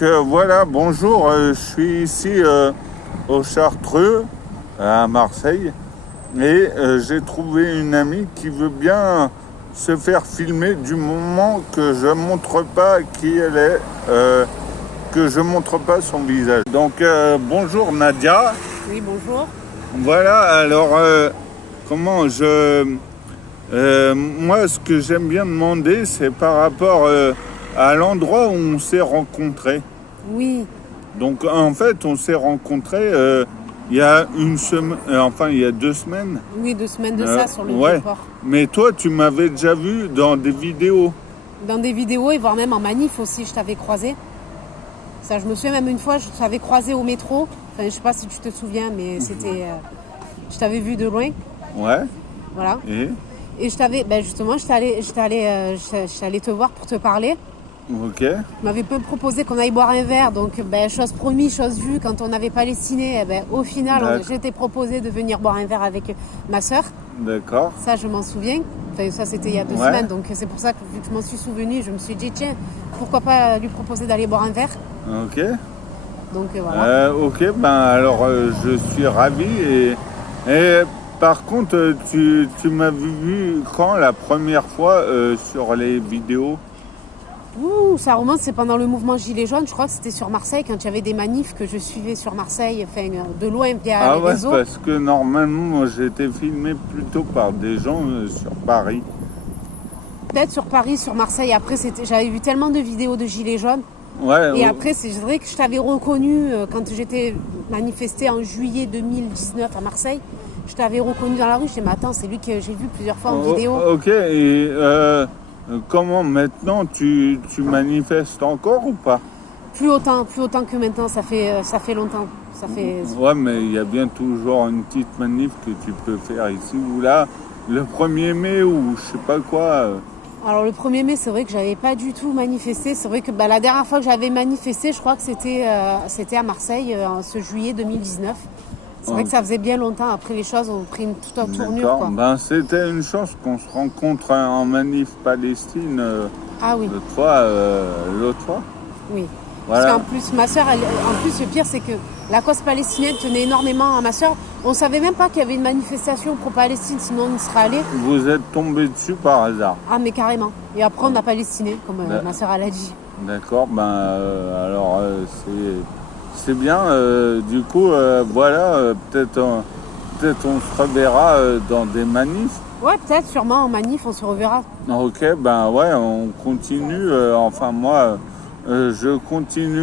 Donc voilà, bonjour, je suis ici au Chartreux, à Marseille, et j'ai trouvé une amie qui veut bien se faire filmer du moment que je montre pas qui elle est, que je montre pas son visage. Donc bonjour Nadia. Oui, bonjour. Voilà, alors comment moi ce que j'aime bien demander, c'est par rapport à l'endroit où on s'est rencontrés. Oui, Donc en fait, on s'est rencontrés il y a une semaine, enfin il y a 2 semaines. oui, 2 semaines de ça sur le Ouais. port. Mais toi, tu m'avais déjà vu dans des vidéos. Dans des vidéos et voire même en manif aussi, je t'avais croisé. Ça, je me souviens même une fois, je t'avais croisé au métro. Enfin, je sais pas si tu te souviens, mais c'était, je t'avais vu de loin, Ouais. voilà. Et Et je t'avais, justement, j'étais allée te voir pour te parler. ok. Tu m'avais peu proposé qu'on aille boire un verre, donc chose promise, chose vue. Quand on avait Palestiné, au final, D'accord. je t'ai proposé de venir boire un verre avec ma sœur. D'accord. Ça, je m'en souviens. Enfin, ça, c'était il y a 2 Ouais. semaines. Donc, c'est pour ça que, vu que je m'en suis souvenue, je me suis dit, tiens, pourquoi pas lui proposer d'aller boire un verre. Ok. Donc, voilà. Ok. Ben alors, je suis ravi et par contre, tu m'as vu quand la première fois sur les vidéos? Ouh, ça remonte, c'est pendant le mouvement Gilets jaunes. Je crois que c'était sur Marseille, quand il y avait des manifs que je suivais sur Marseille, enfin, de loin via Ah les ouais, réseaux. parce que normalement, moi, j'ai été filmé plutôt par des gens sur Paris. Peut-être sur Paris, sur Marseille. Après, j'avais vu tellement de vidéos de Gilets jaunes. Ouais. Et après, c'est vrai que je t'avais reconnu quand j'étais manifestée en juillet 2019 à Marseille. Je t'avais reconnu dans la rue. Je disais, mais attends, c'est lui que j'ai vu plusieurs fois en vidéo. Ok, et comment maintenant tu manifestes encore ou pas? Plus autant que maintenant. Ça fait longtemps. Ça fait. Ouais, mais il y a bien toujours une petite manif que tu peux faire ici ou là, le 1er mai ou je sais pas quoi. Alors le 1er mai, c'est vrai que j'avais pas du tout manifesté. C'est vrai que la dernière fois que j'avais manifesté, je crois que c'était à Marseille, en ce juillet 2019. C'est vrai que ça faisait bien longtemps. Après, les choses ont pris une toute autre tournure, D'accord. quoi. Ben, c'était une chance qu'on se rencontre en manif Palestine Ah oui, l'autre fois. oui. Voilà. Parce qu'en plus, ma soeur, en plus, le pire, c'est que la cause palestinienne tenait énormément à ma soeur. On savait même pas qu'il y avait une manifestation pro-Palestine, sinon on y serait allé. Vous êtes tombé dessus par hasard. Ah, mais carrément. Et après, on a palestiné, comme ma soeur, elle a dit. D'accord, ben alors c'est bien. Du coup, voilà, peut-être on se reverra dans des manifs. Ouais, peut-être, sûrement, en manif, on se reverra. Ok, ben ouais, on continue. Enfin moi, je continue.